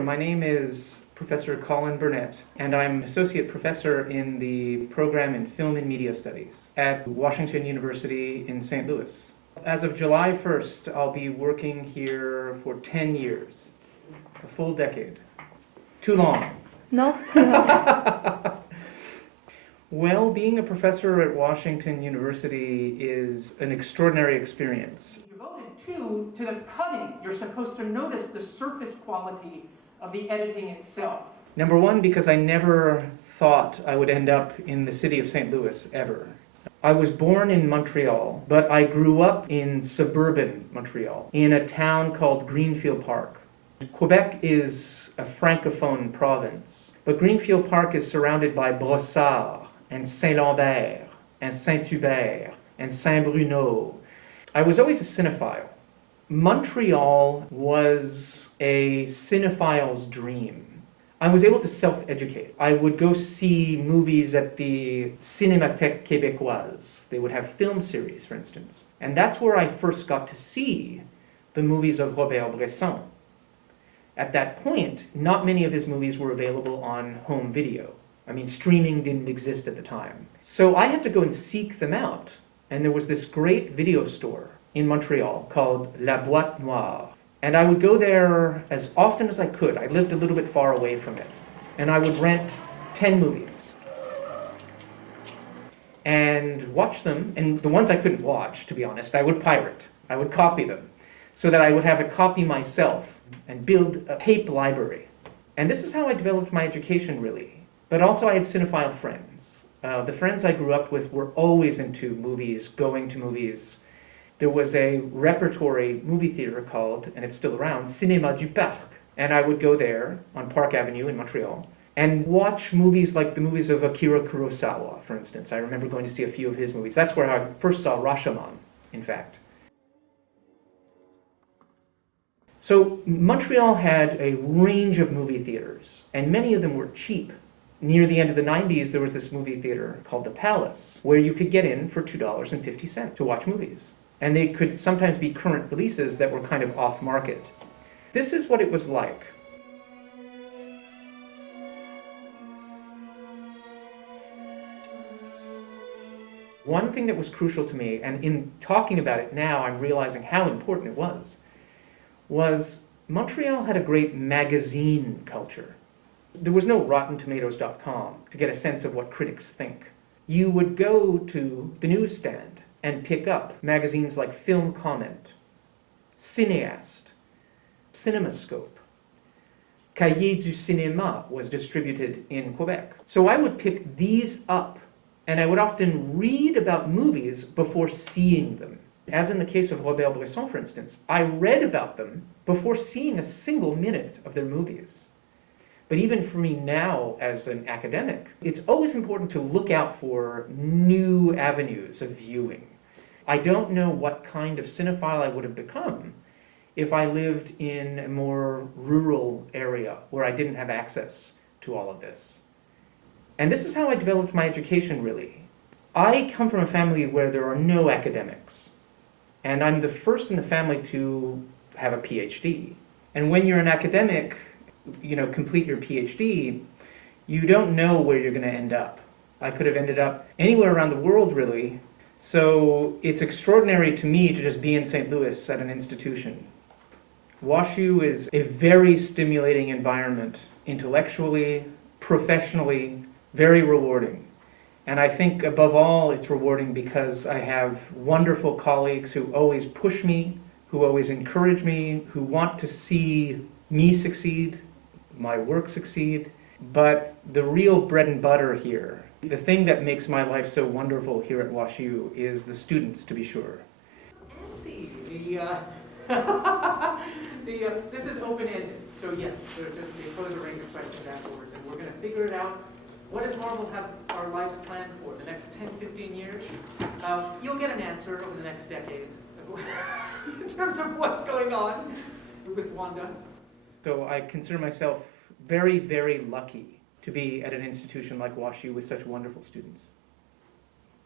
My name is Professor Colin Burnett, and I'm Associate Professor in the program in Film and Media Studies at Washington University in St. Louis. As of July 1st, I'll be working here for 10 years, a full decade. Too long. No. Well, being a professor at Washington University is an extraordinary experience. Devoted to the cutting. You're supposed to notice the surface quality of the editing itself. Number one, because I never thought I would end up in the city of St. Louis, ever. I was born in Montreal, but I grew up in suburban Montreal, in a town called Greenfield Park. Quebec is a francophone province, but Greenfield Park is surrounded by Brossard, and Saint-Lambert, and Saint-Hubert, and Saint-Bruno. I was always a cinephile. Montreal was a cinephile's dream. I was able to self-educate. I would go see movies at the Cinémathèque Québécoise. They would have film series, for instance. And that's where I first got to see the movies of Robert Bresson. At that point, not many of his movies were available on home video. I mean, streaming didn't exist at the time. So I had to go and seek them out. And there was this great video store in Montreal called La Boîte Noire. And I would go there as often as I could. I lived a little bit far away from it. And I would rent 10 movies and watch them. And the ones I couldn't watch, to be honest, I would pirate. I would copy them so that I would have a copy myself and build a tape library. And this is how I developed my education, really. But also I had cinephile friends. The friends I grew up with were always into movies, going to movies. There was a repertory movie theater called, and it's still around, Cinéma du Parc. And I would go there on Park Avenue in Montreal and watch movies like the movies of Akira Kurosawa, for instance. I remember going to see a few of his movies. That's where I first saw Rashomon, in fact. So Montreal had a range of movie theaters, and many of them were cheap. Near the end of the 90s, there was this movie theater called The Palace, where you could get in for $2.50 to watch movies. And they could sometimes be current releases that were kind of off-market. This is what it was like. One thing that was crucial to me, and in talking about it now, I'm realizing how important it was Montreal had a great magazine culture. There was no RottenTomatoes.com to get a sense of what critics think. You would go to the newsstand and pick up magazines like Film Comment, Cinéaste, CinemaScope. Cahiers du Cinéma was distributed in Quebec. So I would pick these up, and I would often read about movies before seeing them. As in the case of Robert Bresson, for instance, I read about them before seeing a single minute of their movies. But even for me now as an academic, it's always important to look out for new avenues of viewing. I don't know what kind of cinephile I would have become if I lived in a more rural area where I didn't have access to all of this. And this is how I developed my education, really. I come from a family where there are no academics. And I'm the first in the family to have a PhD. And when you're an academic, complete your PhD, you don't know where you're going to end up. I could have ended up anywhere around the world, really. So it's extraordinary to me to just be in St. Louis at an institution. WashU is a very stimulating environment, intellectually, professionally, very rewarding. And I think above all, it's rewarding because I have wonderful colleagues who always push me, who always encourage me, who want to see me succeed, my work succeed. But the real bread and butter here, the thing that makes my life so wonderful here at WashU is the students, to be sure. Nancy, this is open-ended, so yes, there's just we pose a range of questions afterwards, and we're going to figure it out. What does Marvel have our lives planned for? The next 10, 15 years? You'll get an answer over the next decade in terms of what's going on with Wanda. So I consider myself very, very lucky to be at an institution like WashU with such wonderful students.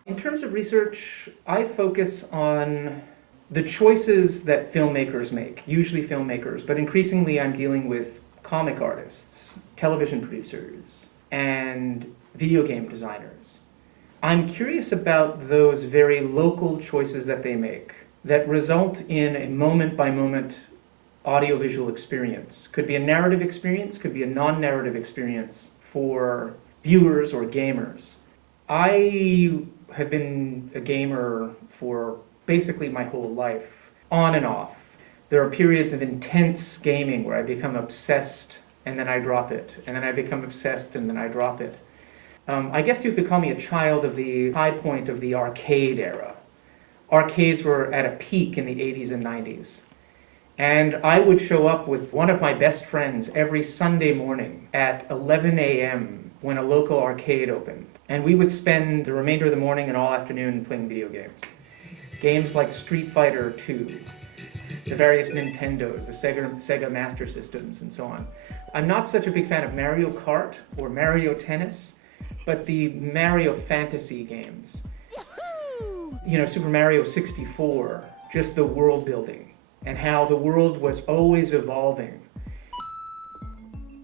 In terms of research, I focus on the choices that filmmakers make, usually filmmakers, but increasingly I'm dealing with comic artists, television producers, and video game designers. I'm curious about those very local choices that they make that result in a moment-by-moment audiovisual experience. Could be a narrative experience, could be a non-narrative experience for viewers or gamers. I have been a gamer for basically my whole life, on and off. There are periods of intense gaming where I become obsessed and then I drop it, and then I become obsessed and then I drop it. I guess you could call me a child of the high point of the arcade era. Arcades were at a peak in the 80s and 90s. And I would show up with one of my best friends every Sunday morning at 11 a.m. when a local arcade opened. And we would spend the remainder of the morning and all afternoon playing video games. Games like Street Fighter II, the various Nintendos, the Sega Master Systems, and so on. I'm not such a big fan of Mario Kart or Mario Tennis, but the Mario Fantasy games. Yahoo! You know, Super Mario 64, just the world building, and how the world was always evolving.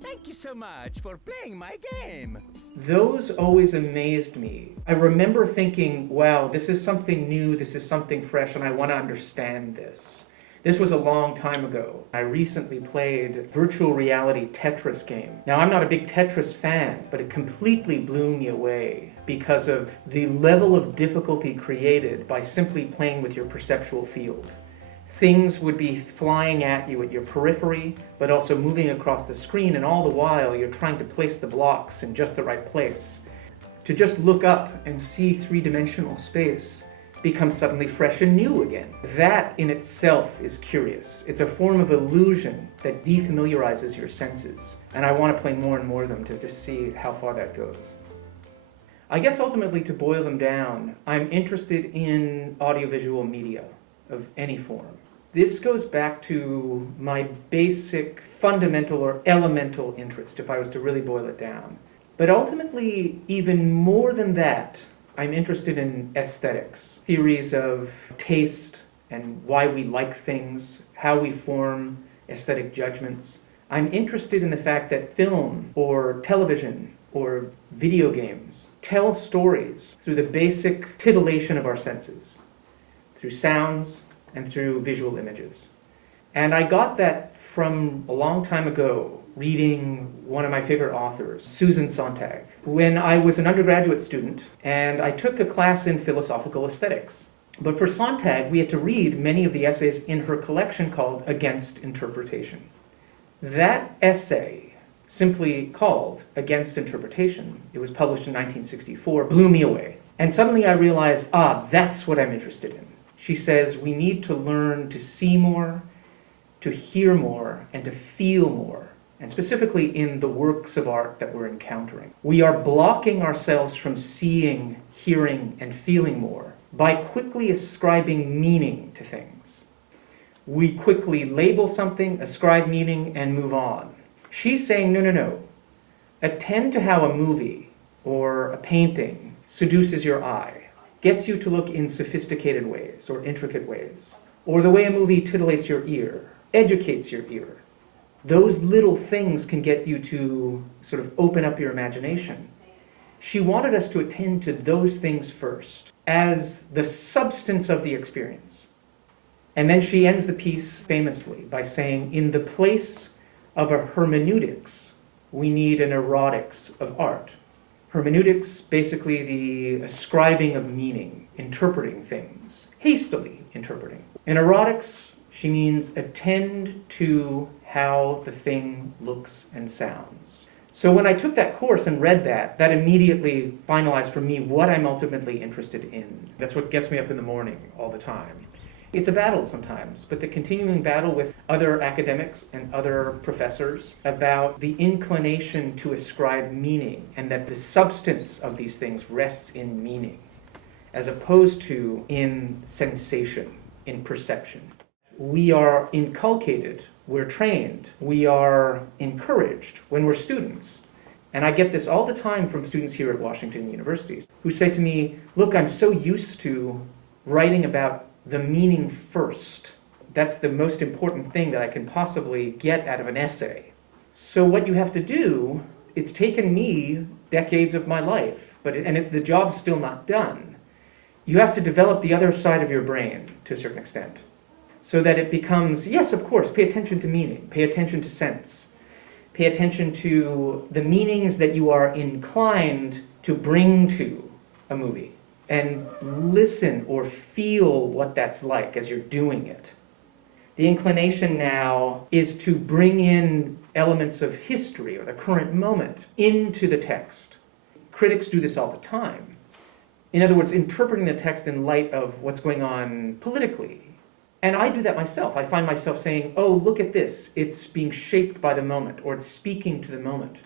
Thank you so much for playing my game. Those always amazed me. I remember thinking, wow, this is something new, this is something fresh, and I want to understand this. This was a long time ago. I recently played virtual reality Tetris game. Now, I'm not a big Tetris fan, but it completely blew me away because of the level of difficulty created by simply playing with your perceptual field. Things would be flying at you at your periphery, but also moving across the screen, and all the while you're trying to place the blocks in just the right place. To just look up and see three-dimensional space becomes suddenly fresh and new again. That in itself is curious. It's a form of illusion that defamiliarizes your senses, and I want to play more and more of them to just see how far that goes. I guess ultimately, to boil them down, I'm interested in audiovisual media of any form. This goes back to my basic, fundamental, or elemental interest, if I was to really boil it down. But ultimately, even more than that, I'm interested in aesthetics, theories of taste and why we like things, how we form aesthetic judgments. I'm interested in the fact that film or television or video games tell stories through the basic titillation of our senses, through sounds and through visual images. And I got that from a long time ago, reading one of my favorite authors, Susan Sontag, when I was an undergraduate student, and I took a class in philosophical aesthetics. But for Sontag, we had to read many of the essays in her collection called Against Interpretation. That essay, simply called Against Interpretation, it was published in 1964, blew me away. And suddenly I realized, that's what I'm interested in. She says we need to learn to see more, to hear more, and to feel more, and specifically in the works of art that we're encountering. We are blocking ourselves from seeing, hearing, and feeling more by quickly ascribing meaning to things. We quickly label something, ascribe meaning, and move on. She's saying, no. Attend to how a movie or a painting seduces your eye, gets you to look in sophisticated ways or intricate ways, or the way a movie titillates your ear, educates your ear. Those little things can get you to sort of open up your imagination. She wanted us to attend to those things first as the substance of the experience. And then she ends the piece famously by saying, in the place of a hermeneutics, we need an erotics of art. Hermeneutics, basically the ascribing of meaning, interpreting things, hastily interpreting. In erotics, she means attend to how the thing looks and sounds. So when I took that course and read that, that immediately finalized for me what I'm ultimately interested in. That's what gets me up in the morning all the time. It's a battle sometimes, but the continuing battle with other academics and other professors about the inclination to ascribe meaning, and that the substance of these things rests in meaning, as opposed to in sensation, in perception. We are inculcated, we're trained, we are encouraged when we're students. And I get this all the time from students here at Washington University who say to me, look, I'm so used to writing about the meaning first. That's the most important thing that I can possibly get out of an essay. So what you have to do, it's taken me decades of my life, and if the job's still not done, you have to develop the other side of your brain to a certain extent, so that it becomes, yes, of course, pay attention to meaning, pay attention to sense, pay attention to the meanings that you are inclined to bring to a movie, and listen or feel what that's like as you're doing it. The inclination now is to bring in elements of history or the current moment into the text. Critics do this all the time. In other words, interpreting the text in light of what's going on politically. And I do that myself. I find myself saying, oh, look at this. It's being shaped by the moment, or it's speaking to the moment.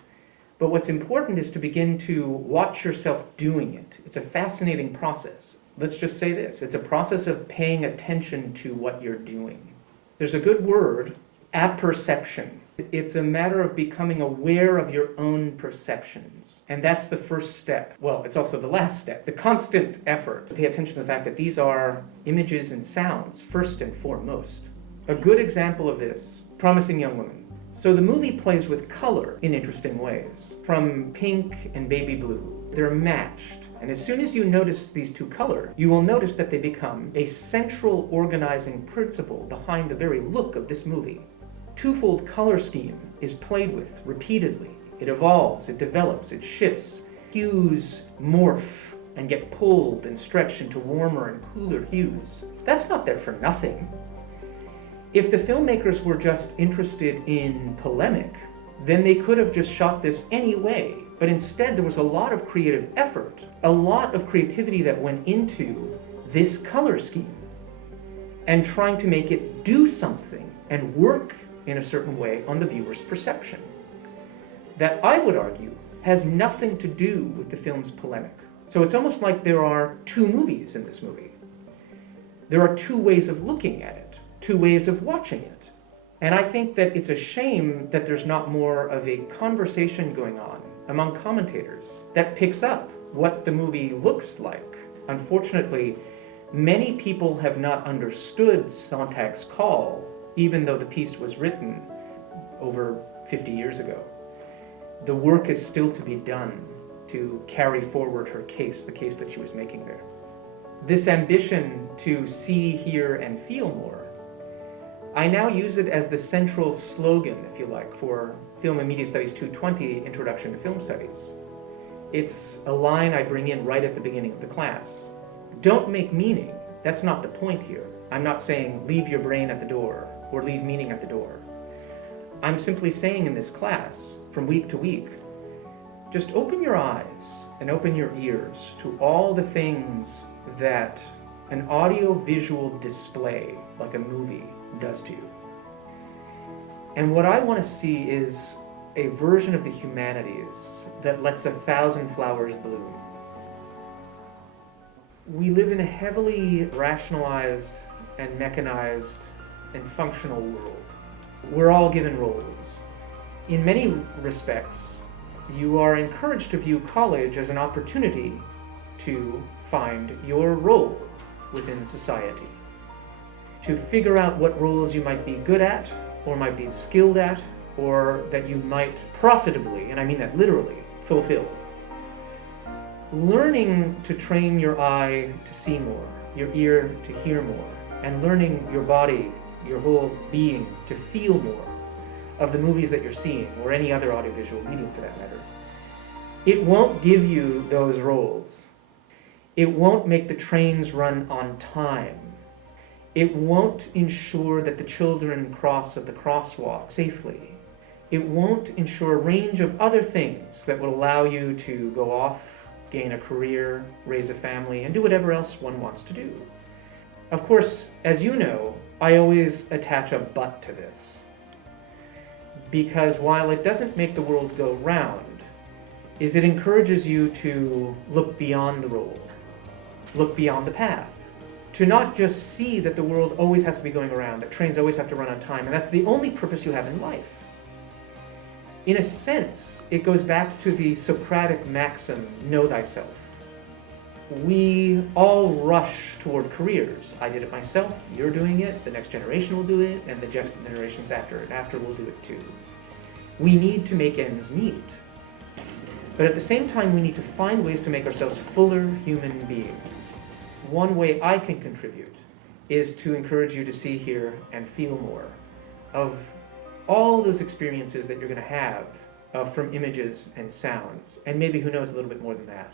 But what's important is to begin to watch yourself doing it. It's a fascinating process. Let's just say this. It's a process of paying attention to what you're doing. There's a good word, apperception. It's a matter of becoming aware of your own perceptions. And that's the first step. Well, it's also the last step. The constant effort to pay attention to the fact that these are images and sounds, first and foremost. A good example of this, Promising Young Woman. So the movie plays with color in interesting ways. From pink and baby blue, they're matched. And as soon as you notice these two colors, you will notice that they become a central organizing principle behind the very look of this movie. Twofold color scheme is played with repeatedly. It evolves, it develops, it shifts. Hues morph and get pulled and stretched into warmer and cooler hues. That's not there for nothing. If the filmmakers were just interested in polemic, then they could have just shot this anyway. But instead, there was a lot of creative effort, a lot of creativity that went into this color scheme and trying to make it do something and work in a certain way on the viewer's perception. That, I would argue, has nothing to do with the film's polemic. So it's almost like there are two movies in this movie. There are two ways of looking at it, two ways of watching it. And I think that it's a shame that there's not more of a conversation going on among commentators that picks up what the movie looks like. Unfortunately, many people have not understood Sontag's call, even though the piece was written over 50 years ago. The work is still to be done to carry forward her case, the case that she was making there. This ambition to see, hear, and feel more, I now use it as the central slogan, if you like, for Film and Media Studies 220, Introduction to Film Studies. It's a line I bring in right at the beginning of the class. Don't make meaning. That's not the point here. I'm not saying leave your brain at the door or leave meaning at the door. I'm simply saying in this class, from week to week, just open your eyes and open your ears to all the things that an audio-visual display, like a movie, does to you. And what I want to see is a version of the humanities that lets 1,000 flowers bloom. We live in a heavily rationalized and mechanized and functional world. We're all given roles. In many respects, you are encouraged to view college as an opportunity to find your role within society, to figure out what roles you might be good at, or might be skilled at, or that you might profitably, and I mean that literally, fulfill. Learning to train your eye to see more, your ear to hear more, and learning your body, your whole being, to feel more of the movies that you're seeing, or any other audiovisual medium for that matter. It won't give you those roles. It won't make the trains run on time. It won't ensure that the children cross at the crosswalk safely. It won't ensure a range of other things that will allow you to go off, gain a career, raise a family, and do whatever else one wants to do. Of course, as you know, I always attach a but to this. Because while it doesn't make the world go round, it encourages you to look beyond the role, look beyond the path. To not just see that the world always has to be going around, that trains always have to run on time, and that's the only purpose you have in life. In a sense, it goes back to the Socratic maxim, know thyself. We all rush toward careers. I did it myself, you're doing it, the next generation will do it, and the generations after will do it too. We need to make ends meet. But at the same time, we need to find ways to make ourselves fuller human beings. One way I can contribute is to encourage you to see, hear, and feel more of all those experiences that you're going to have from images and sounds, and maybe, who knows, a little bit more than that.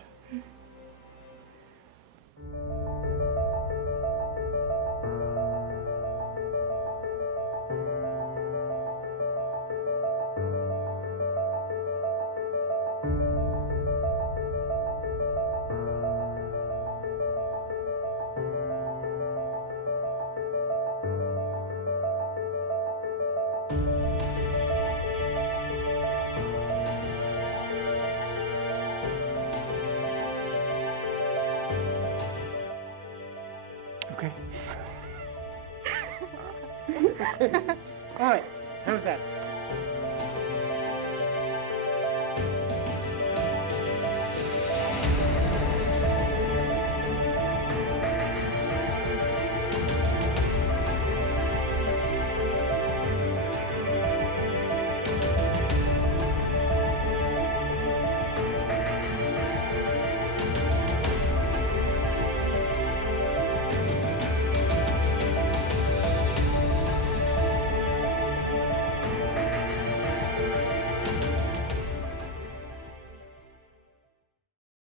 Okay. All right. How's that?